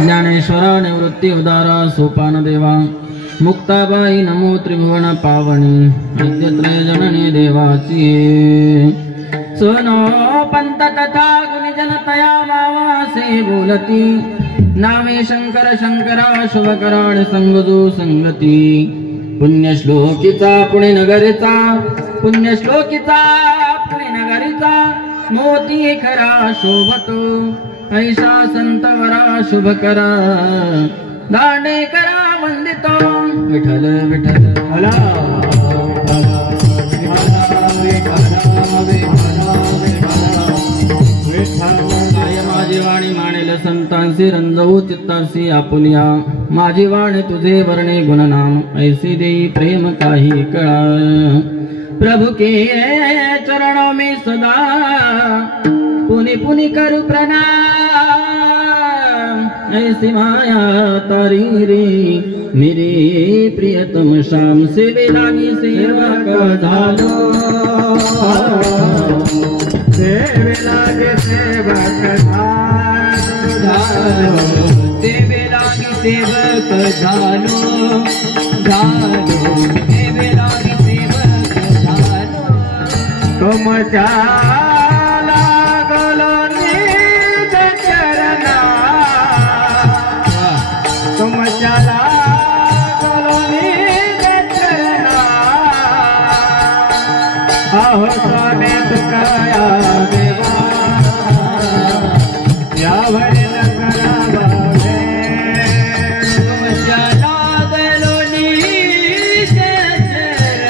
ज्ञानेश्वर निवृत्ती उदार सोपान देवा मुक्ताबाई नमो त्रिभुवन पावनी विद्यत्रय जननी देवाची सोनो पंत तथा गुणजन तया वावासे बोलती नामे शंकर शंकरा शुभकराण संगजो संगती पुण्यश्लोकीचा पुणे नगरीचा पुण्यश्लोकीचा पुणे नगरीचा मोती खरा शोभतो ऐसा संतवरा शुभकरा दांडे करा वंदितो विठ्ठल विठ्ठल माझी वाणी मानेल संतांसी रंजवू चित्तांसी आपुलिया माझी वाणी तुझे वर्णे गुणनाम ऐसी देई प्रेम काही कळा प्रभु के चरणों में सदा पुनि पुनि करु प्रणाम ऐसी माया तारी रे मेरे प्रियतम श्याम सेवे लागी सेवक झालो सेवे लागे सेवक झालो सेवे लागी सेवक झालो सेवे लागी सेवक झालो तुम लागलो निज चरणा तुम लागलो निज चरणा अहो स्वामी तुकाया देवा यावर न करावा तुम लागलो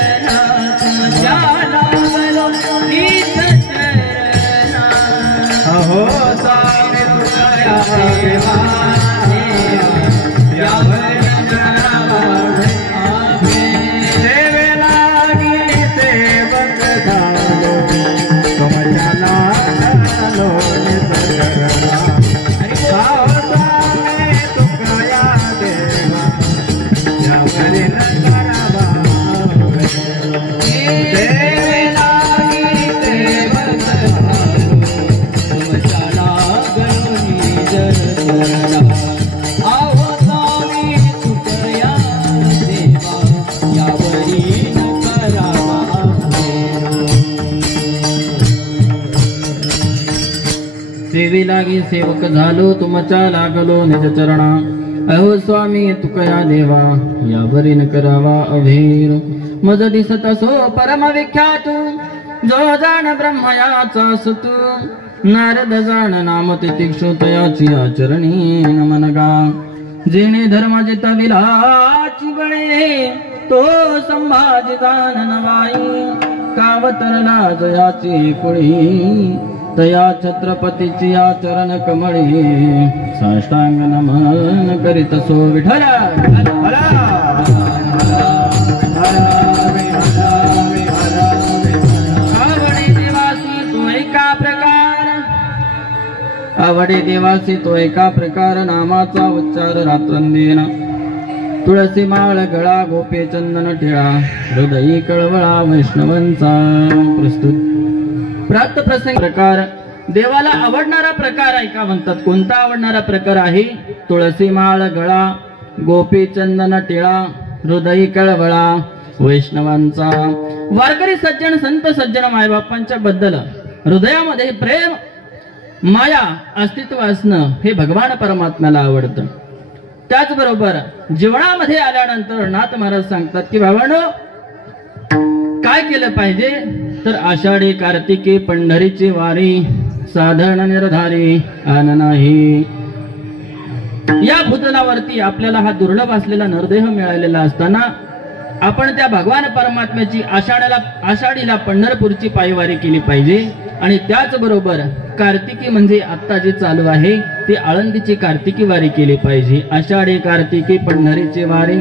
निज चरणा तुम लागलो निज चरणा अहो स्वामी तुकाया देवा सेवे लागी सेवक झालो तुमच्या लागलो निज चरणा अहो स्वामी तुकया देवा यावरी न करावा अभेर मज दिसत सो परम विख्यात जो जाण ब्रह्मयाचा सुतू नारद जाण नाम तितिक्षु तयाची आचरणी नमनगा जेणे धर्म जितविलाची बळे तो संभाजी जाण नवाई कावतरला जयाची कुळी तया छत्रपतीची आचरण कमळी साष्टांग नमन करीत सो विठ्ठल आवडे देवासी तो एका प्रकार नामाचा उच्चार रात्रंदिना तुळसी माळ गळा गोपे चंदन टिळा हृदयी कळवळा वैष्णवांचा प्रस्तुत प्राप्त प्रसंग प्रकार देवाला आवडणारा प्रकार आहे का म्हणतात कोणता आवडणारा प्रकार आहे तुळसी माळ गळा गोपी चंदन टिळा हृदयी कळवळा वैष्णवांचा वारकरी सज्जन संत सज्जन मायबापांच्या बद्दल हृदयामध्ये प्रेम माया अस्तित्व असणं हे भगवान परमात्म्याला आवडतं त्याचबरोबर जीवनामध्ये आल्यानंतर नाथ महाराज सांगतात की भावांनो काय केलं पाहिजे तर आषाढी कार्तिकी पंढरीची वारी साधन निर्धारी आन नाही या भूतलावरती आपल्याला हा दुर्लभ असलेला नरदेह मिळालेला असताना आपण त्या भगवान परमात्म्याची आषाढीला पंढरपूरची पायवारी केली पाहिजे आणि त्याचबरोबर कार्तिकी म्हणजे आता जे चालू आहे ते आळंदीची कार्तिकी वारी केली पाहिजे आषाढी कार्तिकी पंढरीची वारी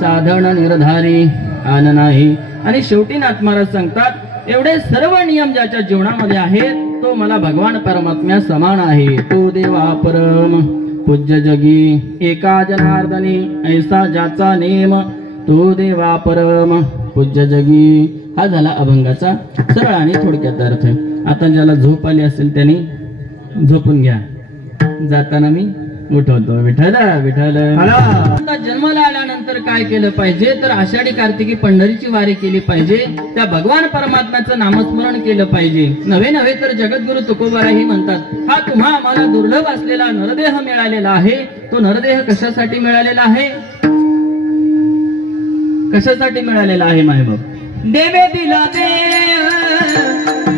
साधन निर्धारी आन नाही आणि शेवटी नाथ महाराज सांगतात एवढे सर्व नियम ज्याच्या जीवनामध्ये आहेत तो मला भगवान परमात्म्या समान आहे तो देवा परम पूज्य जगी एका जनार्दनी ऐसा ज्याचा नेम तो देवा परम पूज्य जगी हा झाला अभंगाचा सरळ आणि थोडक्यात अर्थ आता ज्याला झोप आली असेल त्यांनी झोपून घ्या जाताना मी उठवतो. विठ्ठल विठ्ठल. आता जन्माला आल्यानंतर काय केलं पाहिजे तर आषाढी कार्तिकी पंढरीची वारी केली पाहिजे. त्या भगवान परमात्म्याचं नामस्मरण केलं पाहिजे. नव्हे नव्हे तर जगद्गुरु तुकोबाराही म्हणतात, हा तुम्हा आम्हाला दुर्लभ असलेला नरदेह मिळालेला आहे. तो नरदेह कशासाठी मिळालेला आहे? कशासाठी मिळालेला आहे मायबाप? देवे दिला देह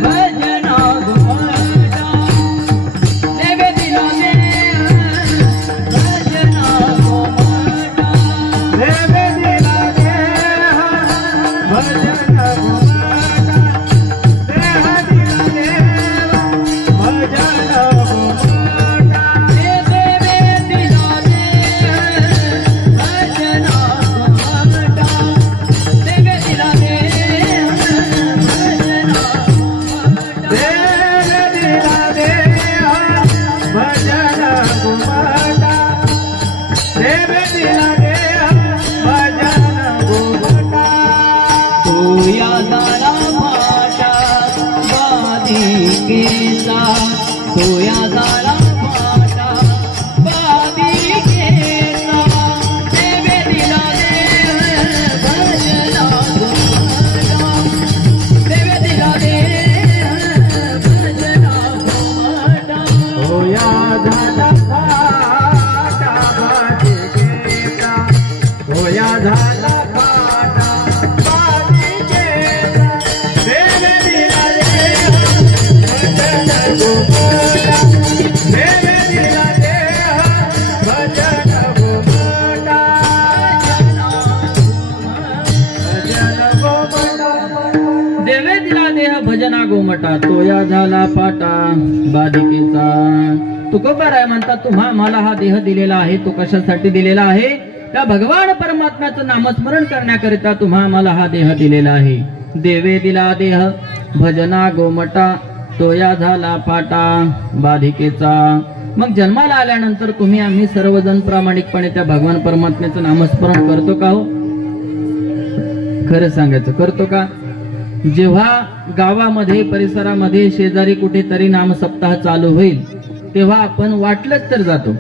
भजना गोमाता. देवे दिला देह भजना गोमाता. देवे दिला देह भजना गोमाता. देह दिला देह भजना गोमाता. देवे दिला देह भजना गोमाता. देवे दिला सोया झाला फाटा बाधिकेचा. देवे दिला देह भजना गोमाता. देवे दिला देह भजना गोमाता. सोया झाला फाटा बाधिकेचा. सोया झाला फाटा बाधिकेचा. देवे दिला देह भजना गोमाता. देवे दिला देह भजना गोमाता. देवे दिला देह भजना गोमटा. तोया झाला पाटा बाधिकेचा. तुकोबाराय म्हणतात, तुम्हा आम्हाला हा देह दिलेला आहे. तो कशासाठी दिलेला आहे? त्या भगवान परमात्म्याचं नामस्मरण करण्याकरिता तुम्हा आम्हाला हा देह दिलेला आहे. देवे दिला देह भजना गोमटा. तोया झाला पाटा बाधिकेचा. मग जन्माला आल्यानंतर तुम्ही आम्ही सर्वजण प्रामाणिकपणे त्या भगवान परमात्म्याचं नामस्मरण करतो का हो? खरं सांगायचं, करतो का? जेव्हा गावामध्ये परिसरामध्ये शेजारी कुठेतरी नामसप्ताह चालू होईल तेव्हा आपण वाटलंच तर जातो.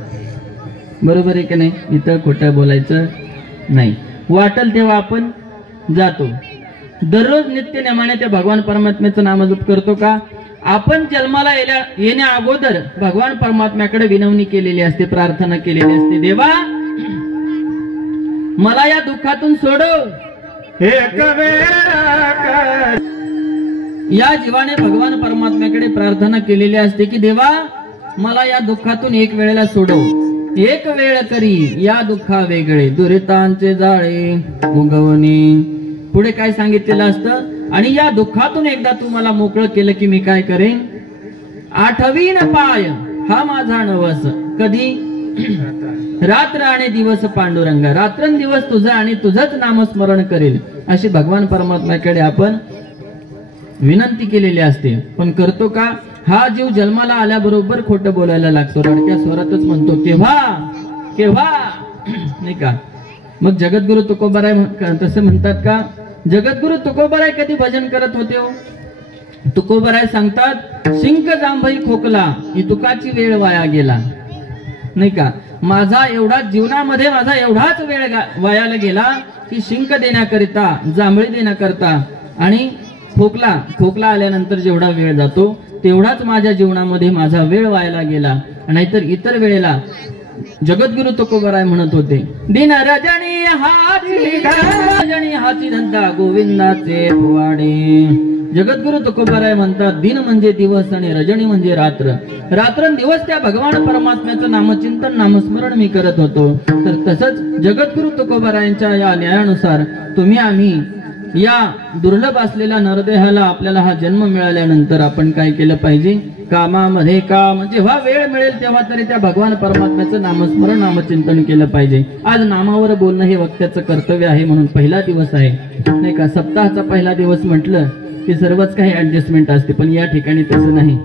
बरोबर आहे की नाही? इथं खोटं बोलायचं नाही. वाटल तेव्हा आपण जातो. दररोज नित्य नेमाने त्या भगवान परमात्म्याचं नामजप करतो का? आपण जन्माला येण्या अगोदर भगवान परमात्म्याकडे विनवणी केलेली असते, प्रार्थना केलेली असते, देवा मला या दुःखातून सोडव. या जीवाने भगवान परमात्म्याकडे प्रार्थना केलेली असते की देवा मला या दुःखातून एक वेळेला सोडव. एक वेळ करी या दुःखा वेगळे दुरितांचे जाळे उगवणे. पुढे काय सांगितलेलं असतं? आणि या दुःखातून एकदा तू मला मोकळं केलं की मी काय करेन? आठवीन पाय हा माझा नवस. कधी? रात्र आणि दिवस पांडुरंगा. रात्रंदिवस तुझं आणि तुझंच नामस्मरण करेल अशी भगवान परमात्म्याकडे आपण विनंती केलेली असते. पण करतो का? हा जीव जन्माला आल्याबरोबर खोटं बोलायला लागतो. रडक्या स्वरातच म्हणतो केव्हा केव्हा, नाही का? मग जगद्गुरु तुकोबाराय तसे म्हणतात का? जगद्गुरु तुकोबाराय कधी भजन करत होते हो? तुकोबाराय सांगतात, शिंक जांभई खोकला ही तुकाची वेळ वाया गेला, नाही का? माझा एवढा जीवनामध्ये माझा एवढाच वेळ वायाला गेला की शिंक देण्याकरिता, जांभळी देण्याकरिता आणि खोकला आल्यानंतर जेवढा वेळ जातो तेवढाच माझ्या जीवनामध्ये माझा वेळ वायाला गेला. नाहीतर इतर वेळेला जगद्गुरु तुकोबाराय म्हणत होते, दिन रजनी हाती धंदा गोविंदाचे पोवाडे. जगद्गुरु तुकोबाराय म्हणतात, दिन म्हणजे दिवस आणि रजनी म्हणजे रात्र. रात्रंदिवस त्या भगवान परमात्म्याचं नामचिंतन नामस्मरण मी करत होतो. तर तसंच जगद्गुरु तुकोबारायांच्या या न्यायानुसार तुम्ही आम्ही या दुर्लभ असलेल्या नरदेहाला आपल्याला हा जन्म मिळाल्यानंतर आपण काय केलं पाहिजे? कामामध्ये काम, जेव्हा वेळ मिळेल तेव्हा तरी त्या भगवान परमात्म्याचं नामस्मरण नामचिंतन केलं पाहिजे. आज नामावर बोलणं हे वक्त्याचं कर्तव्य आहे म्हणून पहिला दिवस आहे, नाही का? सप्ताहाचा पहिला दिवस म्हटलं की सर्वच काही ऍडजस्टमेंट असते, पण या ठिकाणी तसं नाही.